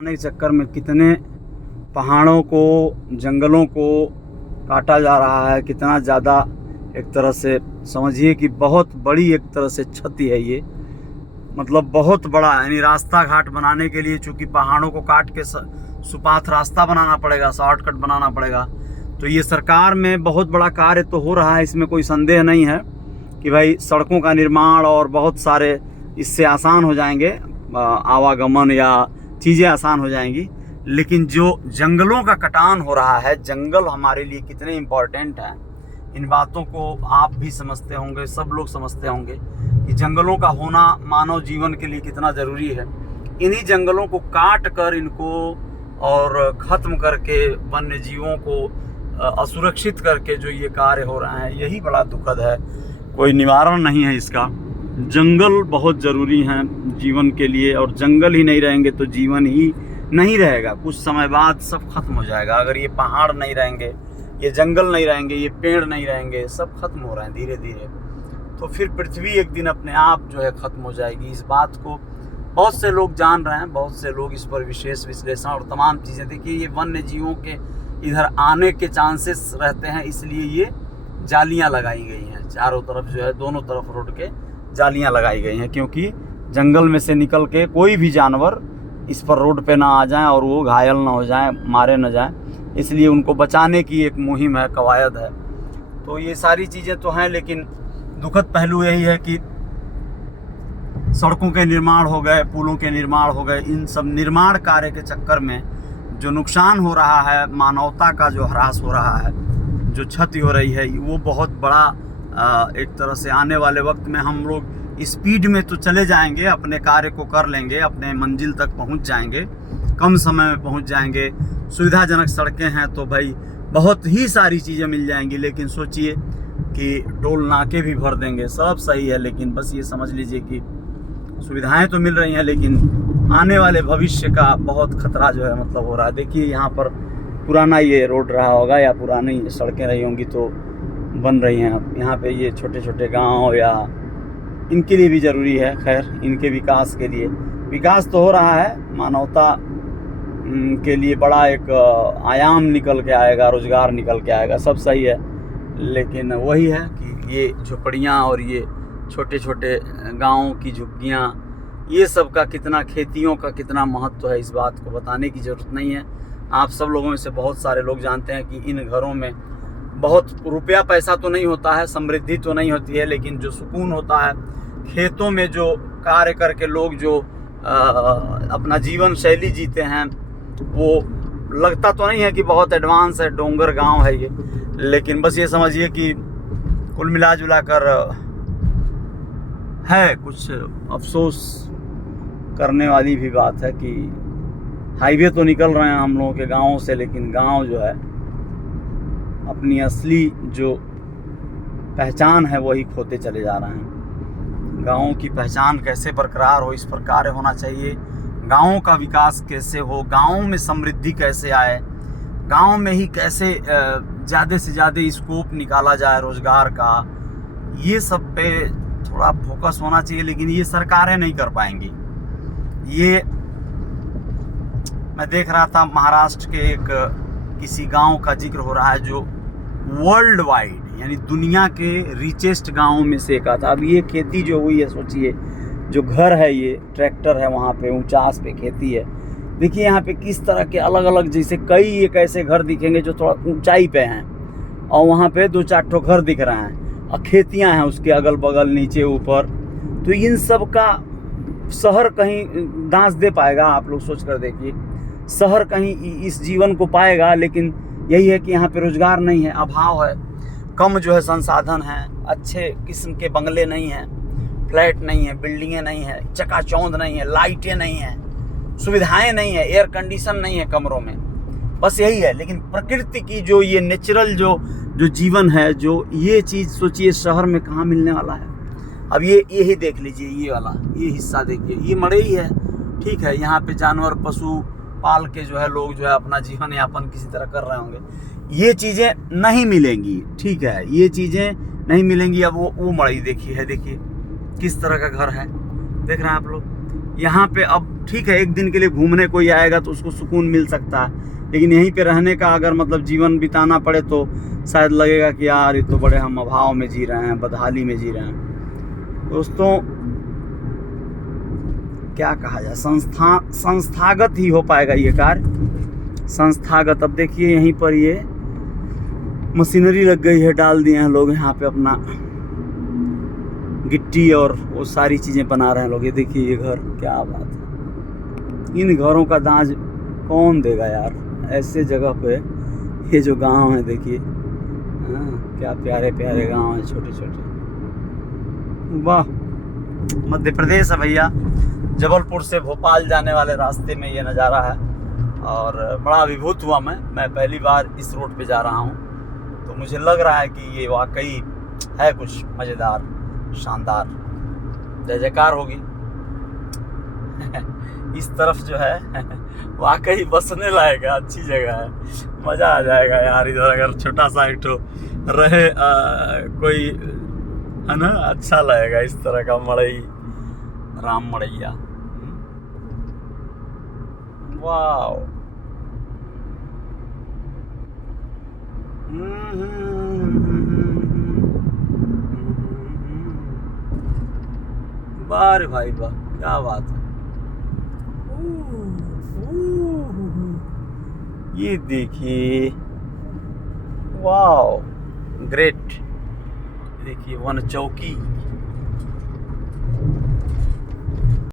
के चक्कर में कितने पहाड़ों को, जंगलों को काटा जा रहा है, कितना ज़्यादा एक तरह से समझिए कि बहुत बड़ी एक तरह से क्षति है ये। मतलब बहुत बड़ा, यानी रास्ता घाट बनाने के लिए चूँकि पहाड़ों को काट के सुपाथ रास्ता बनाना पड़ेगा, शॉर्टकट बनाना पड़ेगा। तो ये सरकार में बहुत बड़ा कार्य तो हो रहा है, इसमें कोई संदेह नहीं है कि भाई सड़कों का निर्माण और बहुत सारे इससे आसान हो जाएंगे, आवागमन या चीज़ें आसान हो जाएंगी। लेकिन जो जंगलों का कटान हो रहा है, जंगल हमारे लिए कितने इम्पोर्टेंट हैं, इन बातों को आप भी समझते होंगे, सब लोग समझते होंगे कि जंगलों का होना मानव जीवन के लिए कितना ज़रूरी है। इन्हीं जंगलों को काट कर इनको और ख़त्म करके वन्य जीवों को असुरक्षित करके जो ये कार्य हो रहा है, यही बड़ा दुखद है। कोई निवारण नहीं है इसका। जंगल बहुत ज़रूरी हैं जीवन के लिए, और जंगल ही नहीं रहेंगे तो जीवन ही नहीं रहेगा। कुछ समय बाद सब खत्म हो जाएगा। अगर ये पहाड़ नहीं रहेंगे, ये जंगल नहीं रहेंगे, ये पेड़ नहीं रहेंगे, सब खत्म हो रहे हैं धीरे धीरे, तो फिर पृथ्वी एक दिन अपने आप जो है ख़त्म हो जाएगी। इस बात को बहुत से लोग जान रहे हैं, बहुत से लोग इस पर विशेष विश्लेषण और तमाम चीज़ें। देखिए, ये वन्य जीवों के इधर आने के चांसेस रहते हैं, इसलिए ये जालियाँ लगाई गई हैं चारों तरफ, जो है दोनों तरफ रोड के जालियाँ लगाई गई हैं, क्योंकि जंगल में से निकल के कोई भी जानवर इस पर रोड पे ना आ जाएं और वो घायल ना हो जाएं, मारे ना जाएं, इसलिए उनको बचाने की एक मुहिम है, कवायद है। तो ये सारी चीज़ें तो हैं, लेकिन दुखद पहलू यही है कि सड़कों के निर्माण हो गए, पुलों के निर्माण हो गए, इन सब निर्माण कार्य के चक्कर में जो नुकसान हो रहा है, मानवता का जो ह्रास हो रहा है, जो क्षति हो रही है, वो बहुत बड़ा एक तरह से आने वाले वक्त में हम लोग स्पीड में तो चले जाएंगे, अपने कार्य को कर लेंगे, अपने मंजिल तक पहुंच जाएंगे, कम समय में पहुंच जाएंगे, सुविधाजनक सड़कें हैं तो भाई बहुत ही सारी चीज़ें मिल जाएंगी। लेकिन सोचिए कि टोल नाके भी भर देंगे, सब सही है, लेकिन बस ये समझ लीजिए कि सुविधाएं तो मिल रही हैं, लेकिन आने वाले भविष्य का बहुत खतरा जो है मतलब हो रहा है। देखिए, यहाँ पर पुराना ये रोड रहा होगा या पुरानी सड़कें रही होंगी तो बन रही हैं। यहाँ पे ये छोटे छोटे गांव या इनके लिए भी ज़रूरी है, खैर इनके विकास के लिए विकास तो हो रहा है, मानवता के लिए बड़ा एक आयाम निकल के आएगा, रोज़गार निकल के आएगा, सब सही है। लेकिन वही है कि ये झोपड़ियाँ और ये छोटे छोटे गाँवों की झुग्गियाँ, ये सब का कितना, खेतियों का कितना महत्व है, इस बात को बताने की ज़रूरत नहीं है। आप सब लोगों में से बहुत सारे लोग जानते हैं कि इन घरों में बहुत रुपया पैसा तो नहीं होता है, समृद्धि तो नहीं होती है, लेकिन जो सुकून होता है, खेतों में जो कार्य करके लोग जो अपना जीवन शैली जीते हैं, वो लगता तो नहीं है कि बहुत एडवांस है, डोंगर गांव है ये, लेकिन बस ये समझिए कि कुल मिला जुला कर है कुछ अफसोस करने वाली भी बात है कि हाईवे तो निकल रहे हैं हम लोगों के गाँवों से, लेकिन गांव जो है अपनी असली जो पहचान है वही खोते चले जा रहे हैं। गाँवों की पहचान कैसे बरकरार हो, इस पर कार्य होना चाहिए। गाँवों का विकास कैसे हो, गाँवों में समृद्धि कैसे आए, गाँव में ही कैसे ज़्यादा से ज़्यादा स्कोप निकाला जाए रोज़गार का, ये सब पे थोड़ा फोकस होना चाहिए। लेकिन ये सरकारें नहीं कर पाएंगी। ये मैं देख रहा था, महाराष्ट्र के एक किसी गांव का जिक्र हो रहा है जो वर्ल्ड वाइड यानी दुनिया के रिचेस्ट गांवों में से एक आता। अब ये खेती जो हुई है, सोचिए जो घर है, ये ट्रैक्टर है, वहाँ पे ऊंचास पे खेती है। देखिए यहाँ पे किस तरह के अलग अलग, जैसे कई एक ऐसे घर दिखेंगे जो थोड़ा ऊंचाई पे हैं, और वहाँ पे 2-4 ठो घर दिख रहे हैं, और खेतियाँ हैं उसके अगल बगल, नीचे ऊपर। तो इन सब का शहर कहीं दांस दे पाएगा? आप लोग सोच कर देखिए, शहर कहीं इस जीवन को पाएगा? लेकिन यही है कि यहाँ पे रोज़गार नहीं है, अभाव है, कम जो है संसाधन हैं, अच्छे किस्म के बंगले नहीं हैं, फ्लैट नहीं है, बिल्डिंगें नहीं है, चकाचौंध नहीं है, लाइटें नहीं हैं, सुविधाएं नहीं है, एयर कंडीशन नहीं है कमरों में, बस यही है। लेकिन प्रकृति की जो ये नेचुरल जो जीवन है, जो ये चीज़ सोचिए शहर में कहाँ मिलने वाला है। अब यही देख लीजिए, ये वाला ये हिस्सा देखिए, ये मड़ई है, ठीक है, यहाँ पे जानवर पशु पाल के जो है लोग जो है अपना जीवन यापन किसी तरह कर रहे होंगे। ये चीज़ें नहीं मिलेंगी, ठीक है, ये चीज़ें नहीं मिलेंगी। अब वो मड़ई देखिए है, देखिए किस तरह का घर है, देख रहे हैं आप लोग। यहाँ पे अब ठीक है, एक दिन के लिए घूमने कोई आएगा तो उसको सुकून मिल सकता है, लेकिन यहीं पे रहने का अगर मतलब जीवन बिताना पड़े तो शायद लगेगा कि यार ये तो बड़े हम अभाव में जी रहे हैं, बदहाली में जी रहे हैं। दोस्तों क्या कहा जाए, संस्थागत ही हो पाएगा ये कार्य, संस्थागत। अब देखिए यहीं पर ये मशीनरी लग गई है, डाल दिए हैं लोग यहाँ पे अपना गिट्टी और वो सारी चीज़ें बना रहे हैं लोग। ये देखिए ये घर, क्या बात है। इन घरों का दाज कौन देगा यार, ऐसे जगह पे ये जो गांव है देखिए, हाँ क्या प्यारे प्यारे गांव हैं, छोटे छोटे। वाह, मध्य प्रदेश है भैया। जबलपुर से भोपाल जाने वाले रास्ते में ये नज़ारा है और बड़ा अभिभूत हुआ मैं पहली बार इस रोड पे जा रहा हूँ, तो मुझे लग रहा है कि ये वाकई है कुछ मज़ेदार, शानदार। जय जयकार होगी। इस तरफ जो है वाकई बसने लायक है, अच्छी जगह है, मज़ा आ जाएगा यार इधर अगर छोटा सा एक ठो रहे कोई है ना, अच्छा लगेगा इस तरह का मड़ई, राम मड़ैया। वाओ, वाह रे भाई वाह, क्या बात है। ये देखिए, वाओ ग्रेट। देखिए वन चौकी।